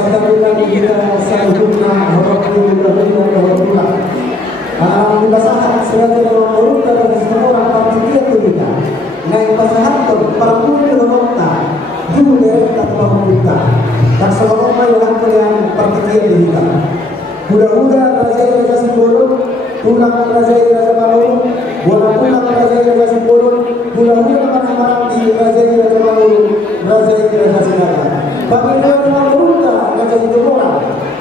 sabda kita selanjutnya Basahan sebagai orang beruntung dan semua orang partitia kita naik basahan perempuan beruntung dulu dari tanpa membuka dan seluruh masyarakat yang partitia kita mudah-mudahan Raja Simbolon pulang Raja Maluru pulang Raja Simbolon mudah-mudahan anak-anak di Raja Maluru Raja Sinaga bagi orang beruntung Raja Simbolon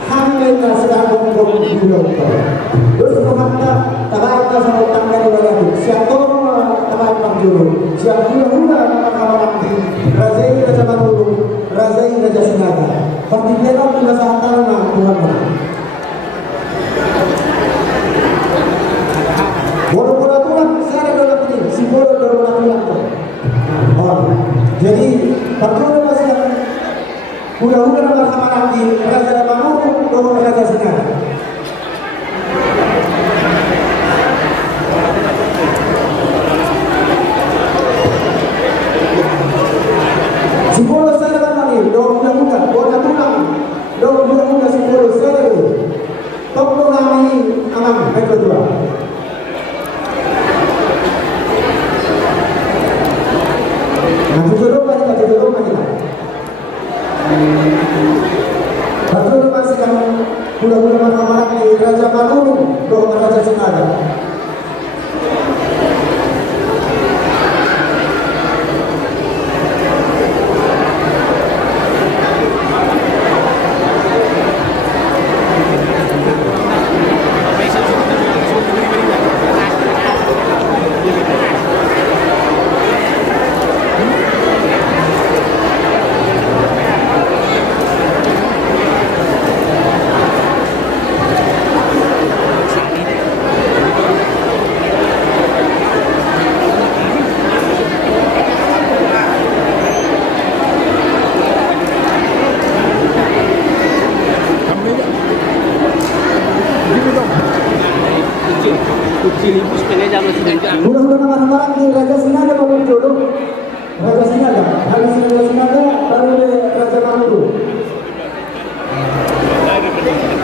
hanya sedang mengumpul di terus kemana tabaik sama utangnya dulu siapa tabaik panjuru siapa hula nama di Raja Maluru Raja Sinaga partitia kita sahabat Tuhan bola tulang sekarang dalam ini simbol bola tulang jadi patroli masih mudah-mudahan bersama nanti Raja Maluru dan Raja Sinaga simbol saya dalam ini mudah-mudahan bola tulang mudah-mudahan simbol saya tolong kami aman kedua mudah-mudahan amanah di Raja Maluru dan Raja Sinaga. Mudah-mudahan anak-anak di Raja Sinaga baru jodoh Raja Sinaga habis Raja Sinaga baru Raja Maluru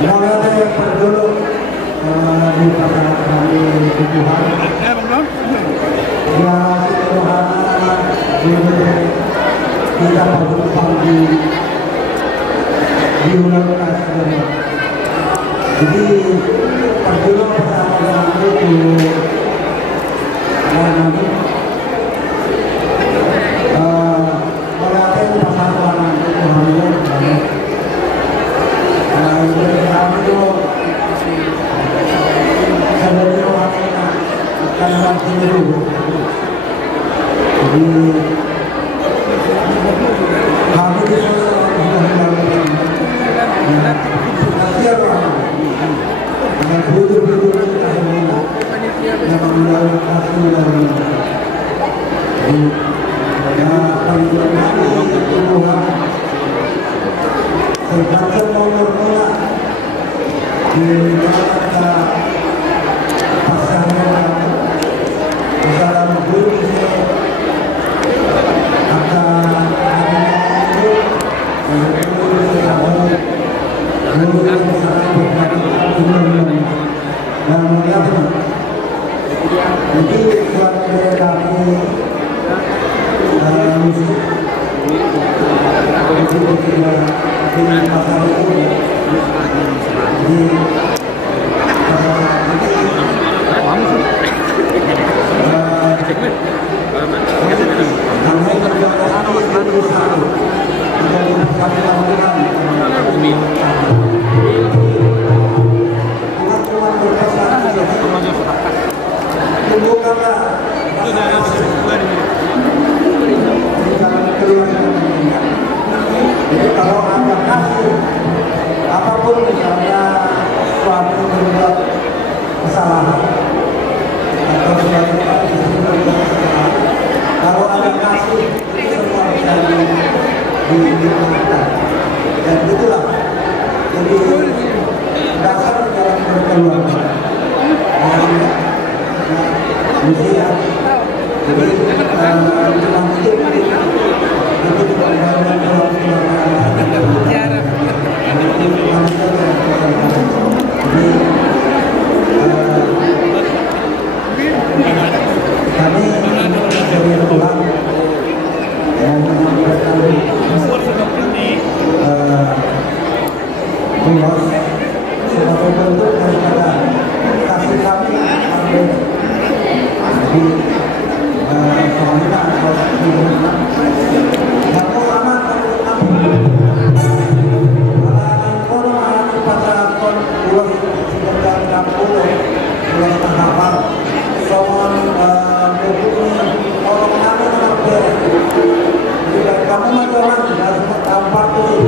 mulai berjodoh di pasangan kami Tuhan ya Tuhan tidak berjumpa di ulang tahun jadi berjodoh bersama itu mengatakan pasangan itu kalau ada kasus apapun misalnya suatu berbuat kesalahan atau suatu kesalahan, kalau ada kasus itu semua bisa dilakukan dan itulah jadi dasar dalam berkeluarga usia jadi dalam hidup itu juga ulos sebagai bentuk daripada kasih kami sampai di pemerintah atau di aku amat kami orang anak pada tahun 2030 bulan tanggal soal orang anak tidak kamu majalah tidak tampak itu.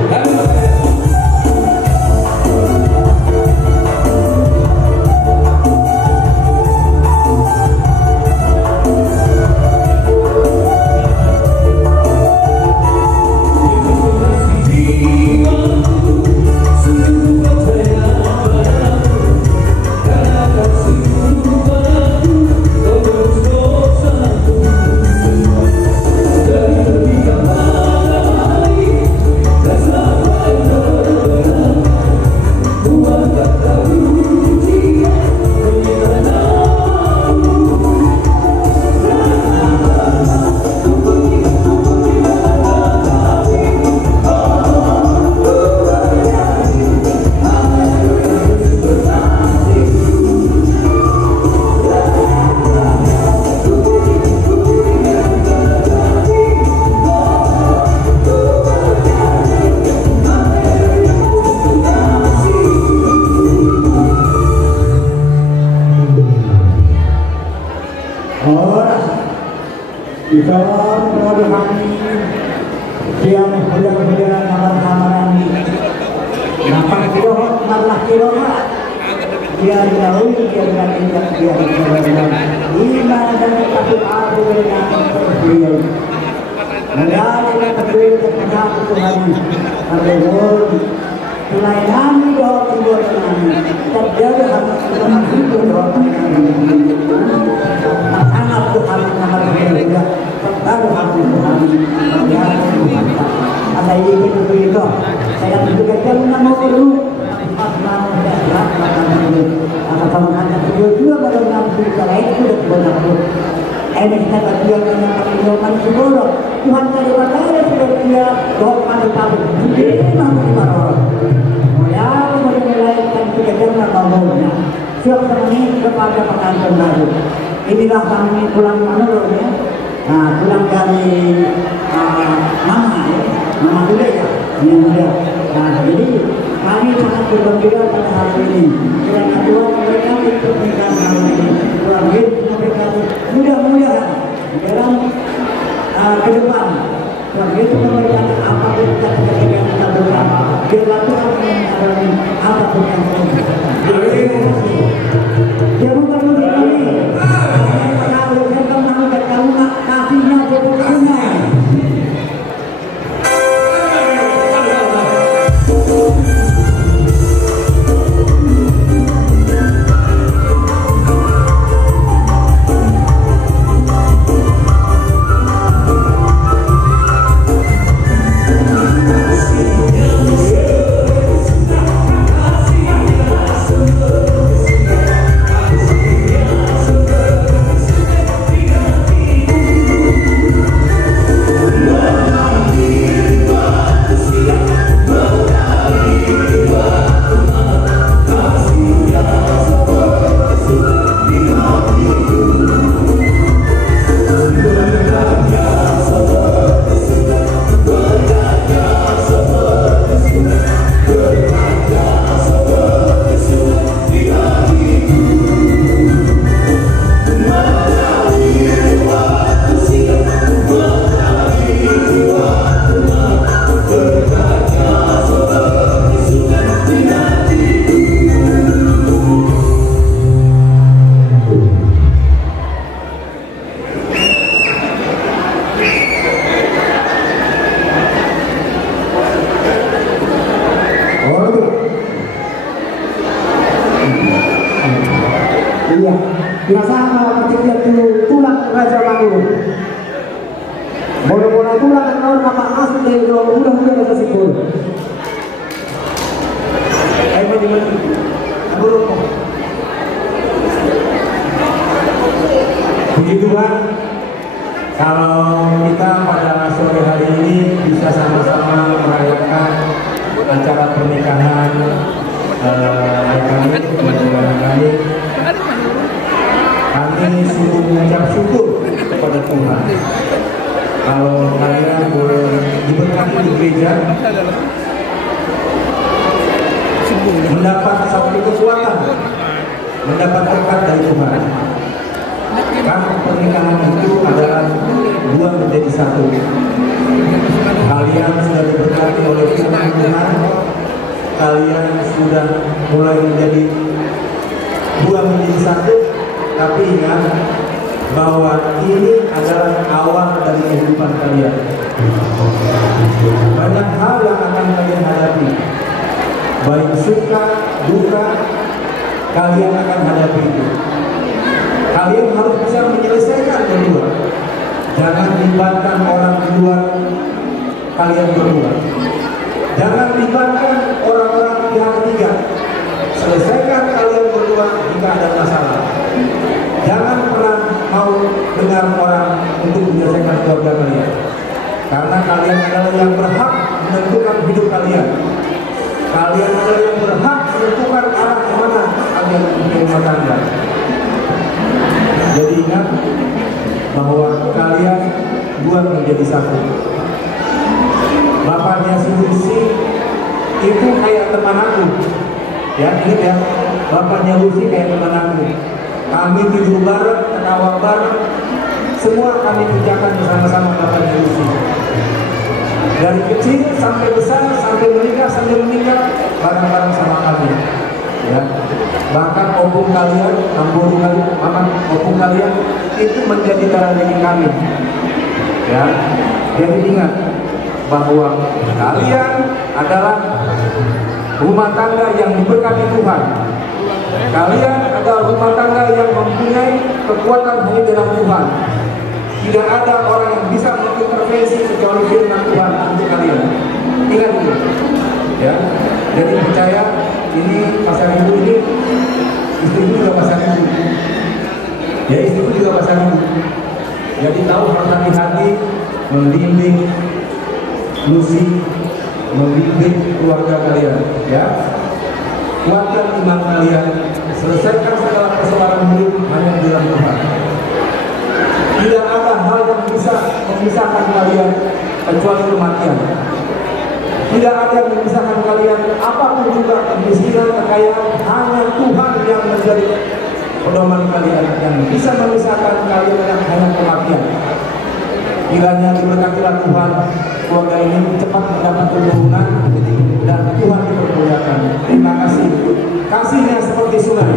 Inilah kami pulang menurut ya, pulang dari mama ya, mama muda ya, yang muda. Nah, jadi kami sangat bergembira pada hari ini. Yang kedua mereka ikut pernikahan hari ini. Kurang lebih mereka mudah-mudahan dalam ke depan. Kurang lebih mereka apapun kita kerjakan yang kita bersama, biarlah Tuhan mengalami apapun yang terjadi. Terima kasih. Jangan lupa kami. Biasa ketika tulang Raja Mangu, bola-bola tulang dan kawan maka asli dari udah ada sikul. Ayo di mana? Buruk. Puji Tuhan, kalau kita pada sore hari ini bisa sama-sama merayakan acara pernikahan kami sungguh mengucap syukur kepada Tuhan. Kalau kalian boleh diberkati di gereja, mendapat satu kekuatan, mendapat berkat dari Tuhan. Karena pernikahan itu adalah dua menjadi satu. Kalian sudah diberkati oleh firman Tuhan. Kalian sudah mulai menjadi dua menjadi satu. Tapi ingat bahwa ini adalah awal dari kehidupan kalian. Banyak hal yang akan kalian hadapi, baik suka, duka, kalian akan hadapi itu. Kalian harus bisa menyelesaikan berdua. Jangan libatkan orang di luar kalian berdua. Jangan libatkan orang-orang pihak ketiga. Selesaikan kalian berdua jika ada masalah. Jangan pernah mau dengar orang untuk menyelesaikan keluarga kalian. Karena kalian adalah yang berhak menentukan hidup kalian. Kalian adalah yang berhak menentukan arah kemana kalian punya rumah tangga. Jadi ingat bahwa kalian dua menjadi satu. Bapaknya si Lucy itu kayak teman aku. Ya, ingat ya, bapaknya Lucy kayak teman aku. Kami tidur bareng, ketawa bareng, semua kami kerjakan bersama-sama bapaknya Lucy. Dari kecil sampai besar, sampai menikah, bareng-bareng sama kami. Ya, bahkan opung kalian, amboru kalian, opung kalian itu menjadi darah daging kami. Ya, jadi ingat bahwa kalian adalah rumah tangga yang diberkati Tuhan. Kalian adalah rumah tangga yang mempunyai kekuatan hanya dalam Tuhan. Tidak ada orang yang bisa mengintervensi kecuali firman Tuhan untuk kalian. Ingat itu. Ya, jadi percaya ini pasar ibu ini, istriku juga pasar ibu. Ya, istriku juga pasar ibu. Jadi tahu harus hati-hati membimbing Lucy, membimbing keluarga kalian. Ya, kuatkan iman kalian, selesaikan segala persoalan hidup hanya di dalam Tuhan. Tidak ada hal yang bisa memisahkan kalian kecuali kematian. Tidak ada yang memisahkan kalian, apapun juga kemiskinan, kekayaan, hanya Tuhan yang menjadi pedoman kalian. Yang bisa memisahkan kalian yang hanya kematian. Kiranya diberkatilah Tuhan, keluarga ini cepat mendapat keturunan dan Tuhan dipermuliakan. Terima kasih. Kasihnya seperti sungai.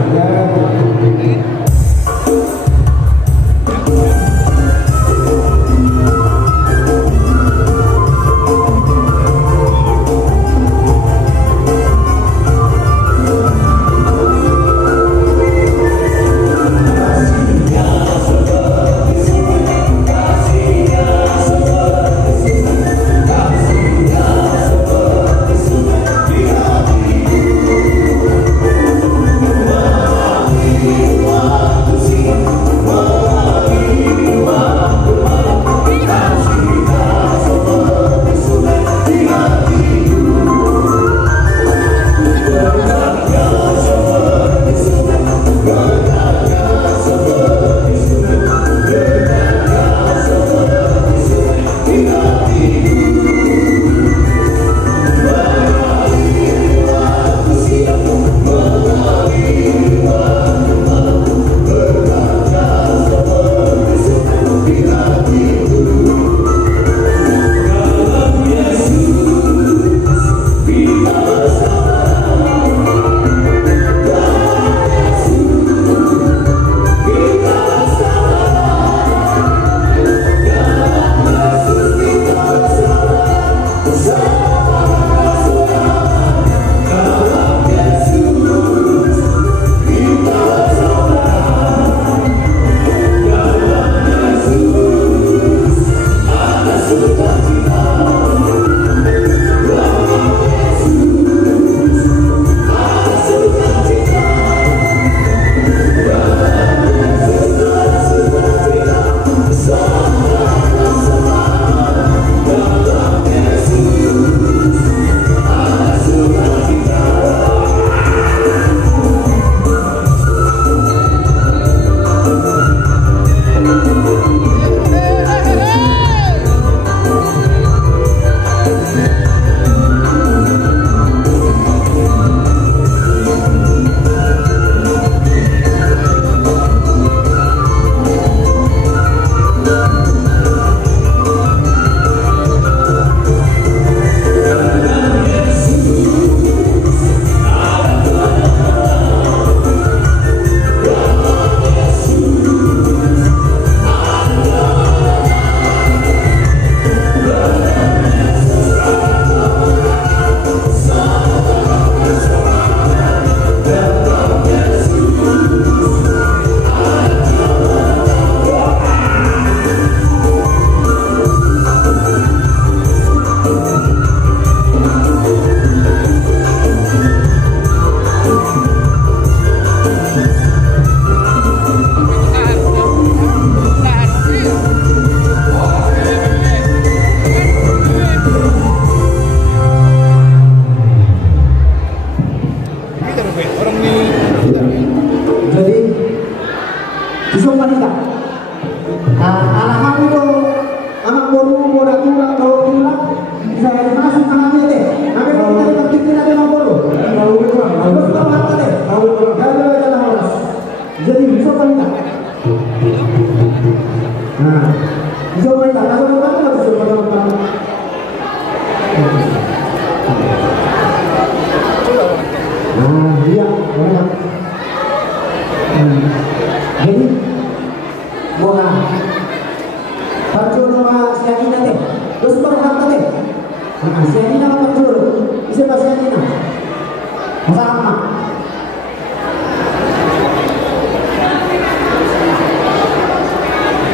Sama.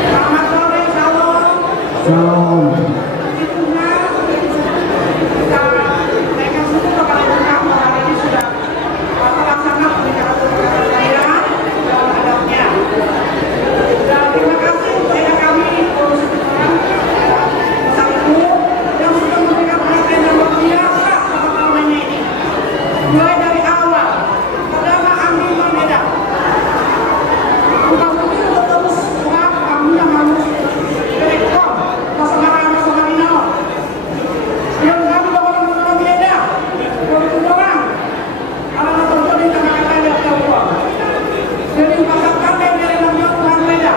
Selamat sore, Shalom. Shalom. Mulai dari awal, pertama ambil membeda. Bukan mungkin terus kami yang harus direkom, pasangan Inau. Yang kami orang berbeda, orang anak terjadi karena kata yang tahu. Jadi pasangan dari namanya Tuhan beda.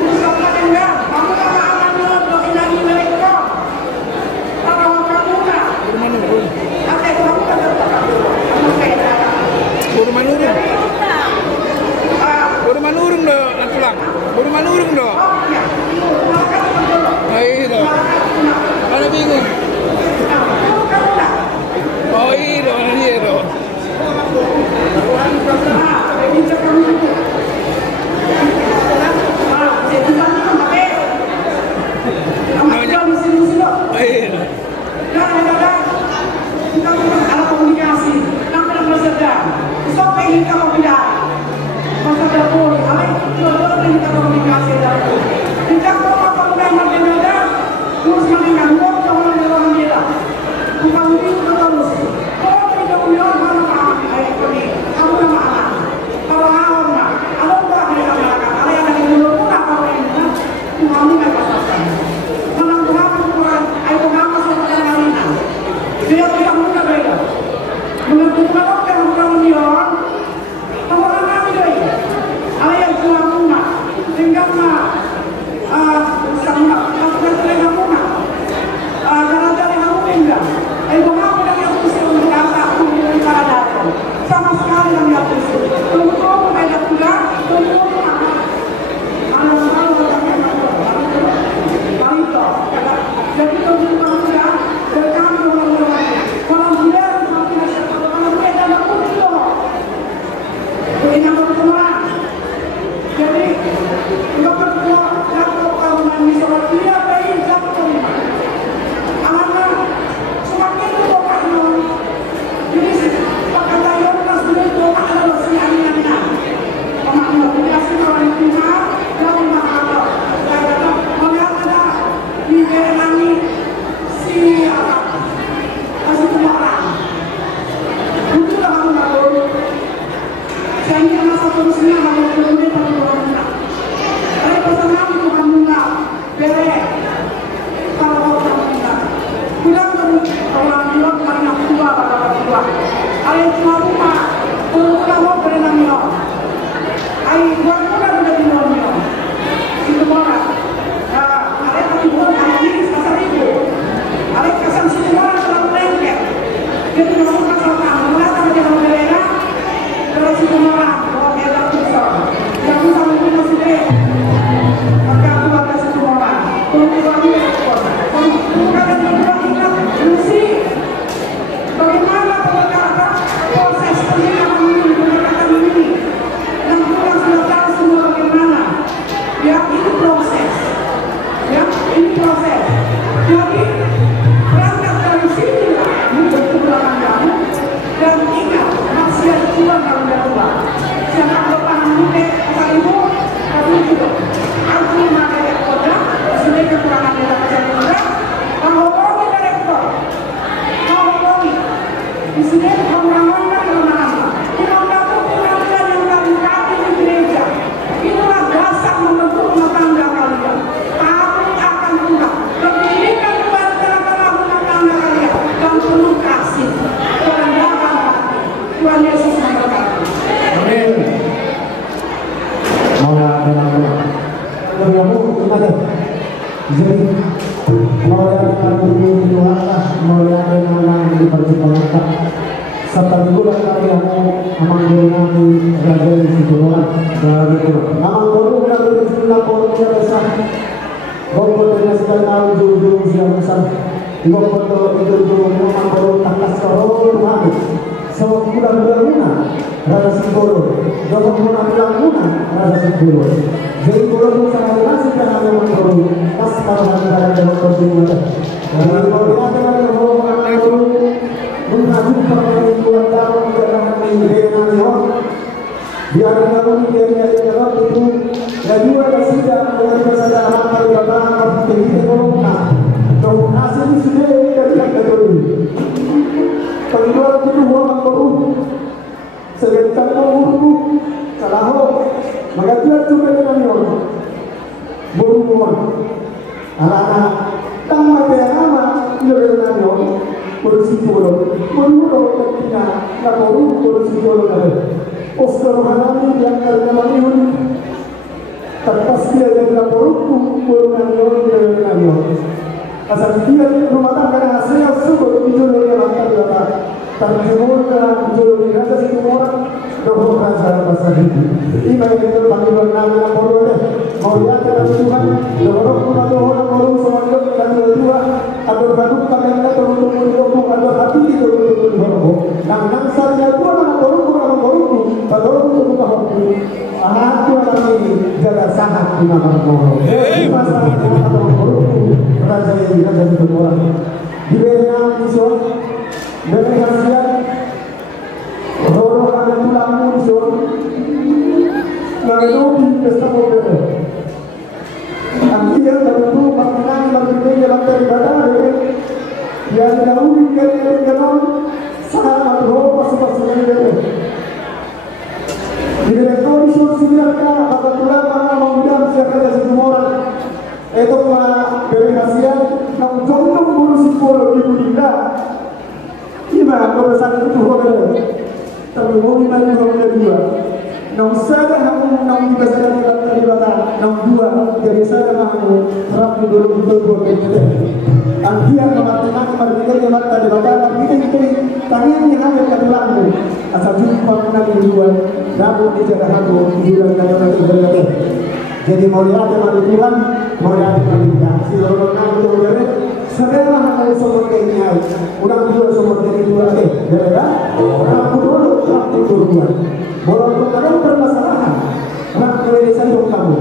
Terus apa enggak? Kamu akan menjadi lagi direkom. Kalau kamu nak, oke, kamu kan Baru manurung. Baru manurung do, tulang. Baru manurung do. Ayo do. Mana bingung? Oh iya do, iya do. Ada komunikasi, namanya bersedar. Stop ini kalau tidak, masa terpulih. Alih jual kita komunikasi dalam. Tidak mau apa udah berbeda, terus meninggal. Mau jangan orang beda. Bukan itu terus. Kalau tidak punya mana kami ayat kami, kamu nama anak. Kalau awam nak, kalau tak ada masyarakat, ada yang ada dulu pun apa ini? Kamu nggak pastikan. Menang Tuhan Tuhan, ayo nama saudara kalian. Dia tidak mudah beda. Menentukan apa yang bukan menyiar, orang kami dari, ada yang kurang guna, tinggal sama, apa yang guna, karena dari kamu tinggal, kamu yang pusing untuk kata untuk para datang, sama sekali yang pusing, tunggu ada juga, tunggu ada sekali orang yang balito, jadi tunggu kamu ya, berkami orang-orang, orang dia ini yang pertama. Jadi yang kedua, kalau misalnya dia baik satu kelima, anak semakin berdoa non. Jadi pakai tayon pas beli doa adalah si anaknya. Pemakna dia sih orang tua dan mahal. Saya kata melihat ada di Berlani si kasih kemarin. Itulah kamu tahu. Saya ini anak satu-satunya kalau belum dia pada orang muda. Saya pasangan Tuhan muda, bere, kalau orang muda. Pulang orang bilang karena tua pada tua. Ayah cuma rumah, pulang mau berenang yo. Ayah buat muda sudah di dunia. Itu mana? Ayah tapi buat ayah ini kasar ibu. Ayah kasar semua orang terlalu lengket. Dia tidak mau kasar kamu, datang dia mau berenang. Kalau situ orang, kalau dia tak besar, yang bisa mungkin masih deh. Maka aku akan situ orang, tunggu lagi ekspor. Bukan yang berdua ingat, Lucy. Bagaimana pendekatan proses pernikahan ini, pendekatan ini, yang pulang sudah tahu semua bagaimana. Ya ini proses, ya ini proses. Jadi berangkat dari sini lah, membentuk belakang kamu dan ingat. Maksiat Tuhan kalau tidak lupa. Siapa depan muda, asal ibu, tapi juga. Aku memakai rekordnya, sudah kekurangan dalam asal muda. Menghormati rekor, menghormati. Di sini menghormati kemenangan. Undang-undang pengadilan yang kami kaki di gereja. Itulah dasar membentuk rumah tangga kalian. Aku akan pulang. Pendidikan kepada tengah-tengah rumah tangga kalian dan penuh kasih. Kerendahan hati. Tuhan Yesus memberkati. Amin. Mau kamu gimana? Jadi mau yang berbuat Tuhan, mau yang diperjuangkan. Serta juga kami yang memanggil kami raja di situ orang dari itu. Nama baru dari Bismillah Pondok besar. Pondok dengan segala jujur yang besar. Ibu foto itu memang baru takas koro mati. Sama bulan luna rasa sibolo, jauh bulan luna rasa sibolo. Jadi kalau misalnya nasi kan ada baru pas kalau ada kontinua. Kalau ada baru mengajuk pada bulan tahun jangan mengenai biar kalau dia jawab itu ya juga tidak mengenai saudara kali bapak kita kalau kalau hasil sudah kita dulu kedua itu orang baru sebentar baru kalau maka dia juga dengan orang baru anak tamat yang lama dia dengan orang bersipolo ketika baru bersipolo Oscar Hanami yang terkenal terpasti ada laporanku berunang-unang asal dia rumah tangga hasilnya sudah dijual oleh lantar belakang terjemurkan dijual oleh rasa itu orang doa rasa bahasa hidup ini yang kita panggil nama laporan mau lihat dalam Tuhan doa orang semua hidup dan dua atau batu kalian atau untuk atau hati itu untuk nang saya pun orang baru untuk waktu anak ini jaga sangat di nama Allah. Masalah raja itu orang. Di bawah musuh, dari hasil orang yang tulang musuh, lalu di pesta mobil. Dia tentu makanan berbeda dalam ibadah. Dia dahulu dia kenal sangat roh pasukan Direktur sudah apabila para pemuda siapa ada semua orang itu dari hasil yang condong ngurusi polo di Buddha gimana kebesaran itu orang tapi mau gimana orang dua nong saya nong kebesaran dari bata nong dua dari saya mau rapi dulu betul Angkia kematian berbeda mata di bawah kita tangan yang ada pada lampu asal jumpa menang dua namun dijaga aku bulan dan jadi mau lihat yang Tuhan mau lihat yang si orang itu dari segala hal semua ini udah dua semua ini dua ya aku dulu boleh ada permasalahan nak boleh disandung kamu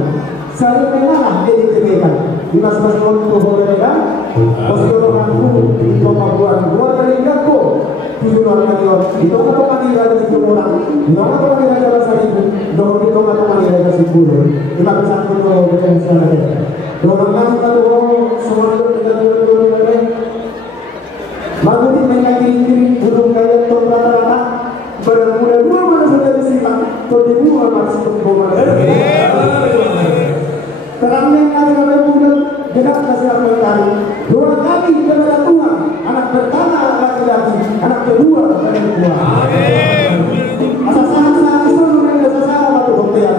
saya mengalah jadi tebekan di masa-masa waktu boleh kan posisi aku di Papua dua dari aku tujuh orang itu apa yang ada di orang itu apa yang ada di sana itu itu apa yang ada di situ lima besar itu bukan salah dua orang kalau semua itu tidak boleh baru dimengerti burung kayak tom rata-rata bermuda dua mana sudah disimpan jadi dua masuk bomba terangnya ada muda jenak kasih apa kali dua kali kepada Tuhan anak pertama laki-laki anak kedua dari dua asal sangat itu dengan sesama waktu hotel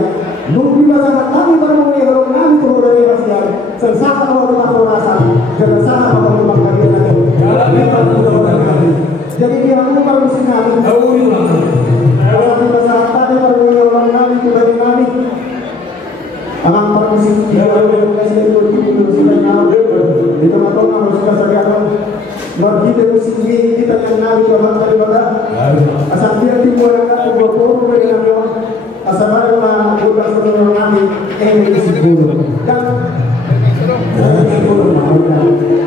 nunggu masalah kami baru mengirim kami ke dari Asia sesama waktu aku rasa dan sama waktu makan jadi dia bukan musim kami kalau kita saat tadi baru mengirim kami ke dari kami anak permusim dia baru kasih itu sudah nyala itu atau harus kita sediakan bagi musim ini kita kenal orang daripada asal dia timbul dekat dua dari kami asal mana bukan seluruh kami ini sepuluh dan sepuluh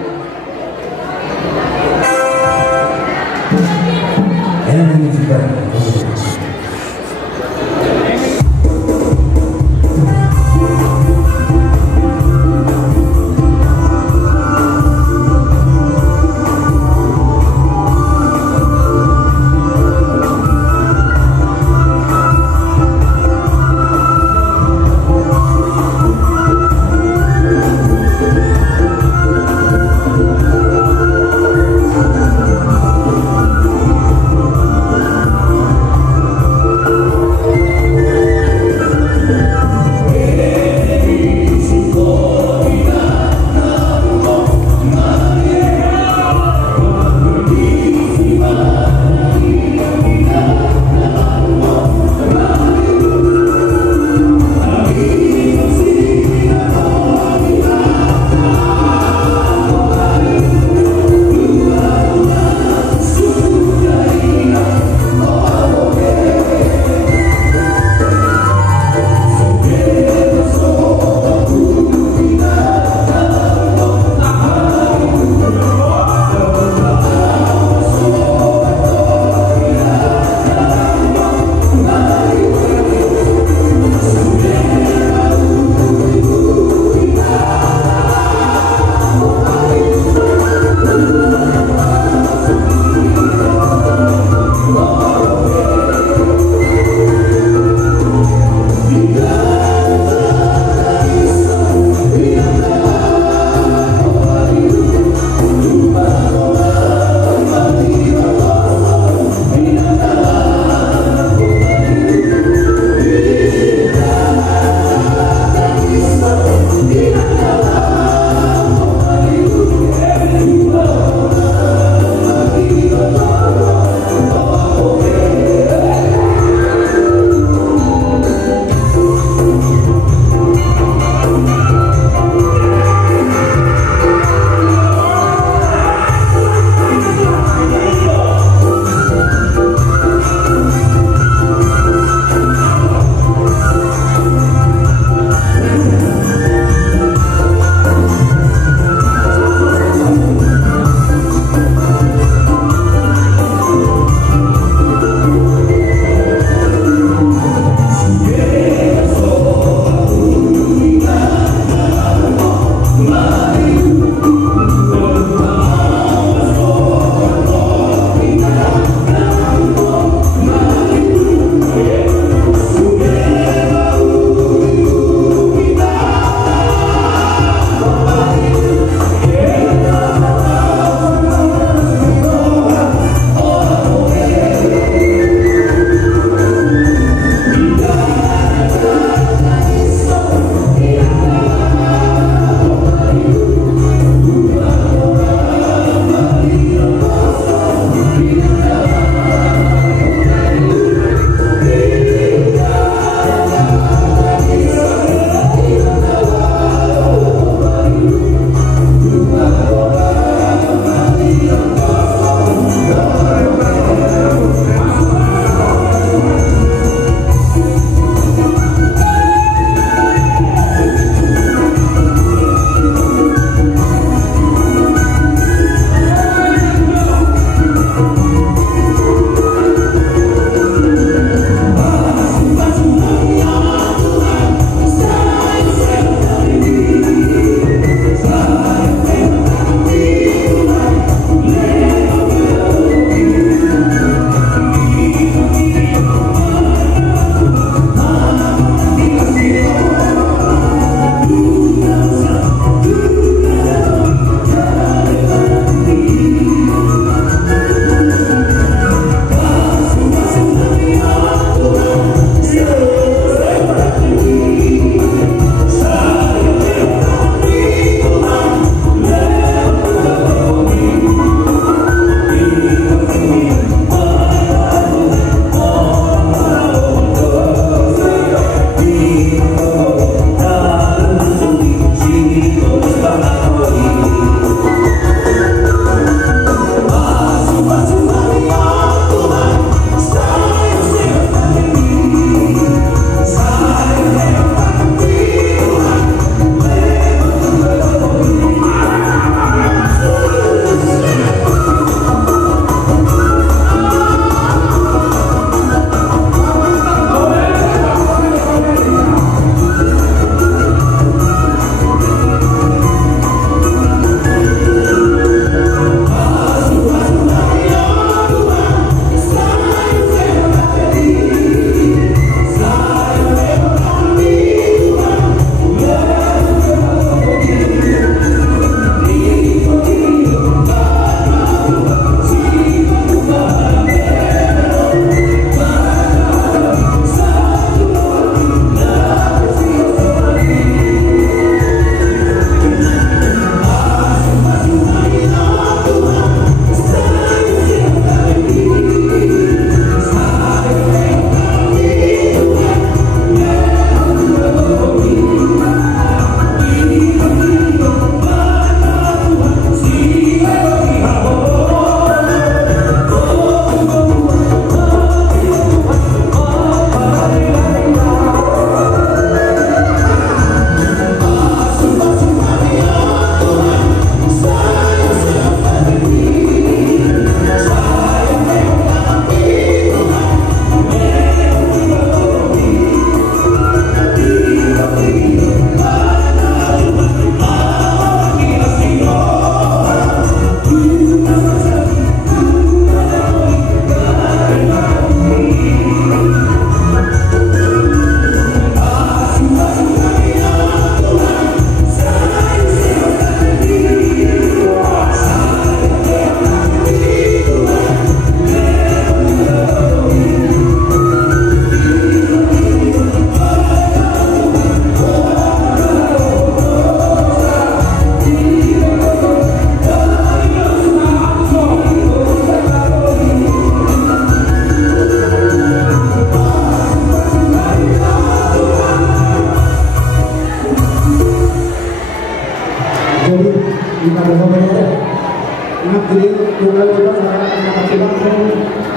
juga kita sangat mengakibatkan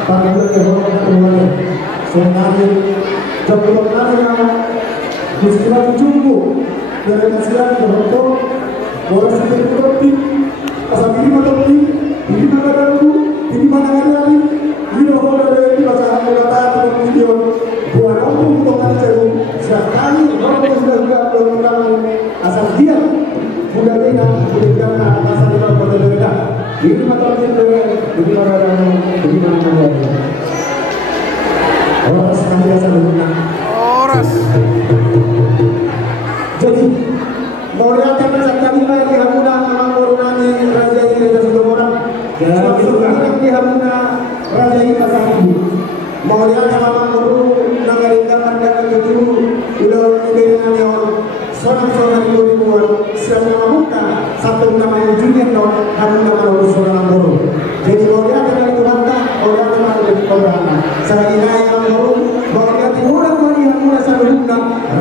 panggil kehormatan keluarga. Sebenarnya jauh karena istilah jumbo dari kasihan berhutang boleh seperti kopi asal ini matopi ini mana dulu ini mana hari ini orang dari bahasa kata atau video buat aku untuk ngajar sekali orang sudah belum asal dia bukan dia karena asal dia berbeda ini matopi ini mana orang sekali asal benar Oras. jadi mau lihat yang sekali lagi hamuna memang urunannya raja ini raja satu orang yang di hamuna raja ini pasang ibu mau lihat yang memang urun mengaringkan dan itu udah dengan yang seorang itu dibuat siapa membuka satu nama yang junior non hamuna kalau seorang urun jadi mau lihat yang itu bantah mau lihat yang itu orang saya kira yang urun mau lihat orang hamuna sebelumnya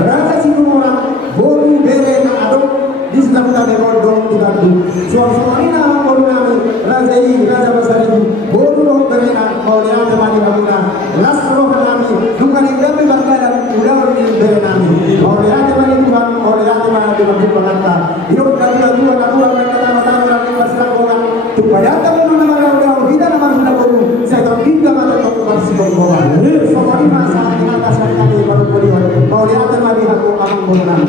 raja satu orang bolu bere na adok di sedang tadi kodong tidak tu suara ini nama bolu nami raja ini raja besar ini bolu bere na kaulian teman hamuna nasroh nami bukan yang kami banggakan udah bere nami kaulian teman Tuhan kaulian teman Tuhan berkata hidup kami dua orang kata orang yang berserah orang supaya kami nama udah kita nama sudah bolu saya tahu kita mata kau masih bolu semua ini masalah yang atas kami baru bolu kaulian teman aku akan bolu nami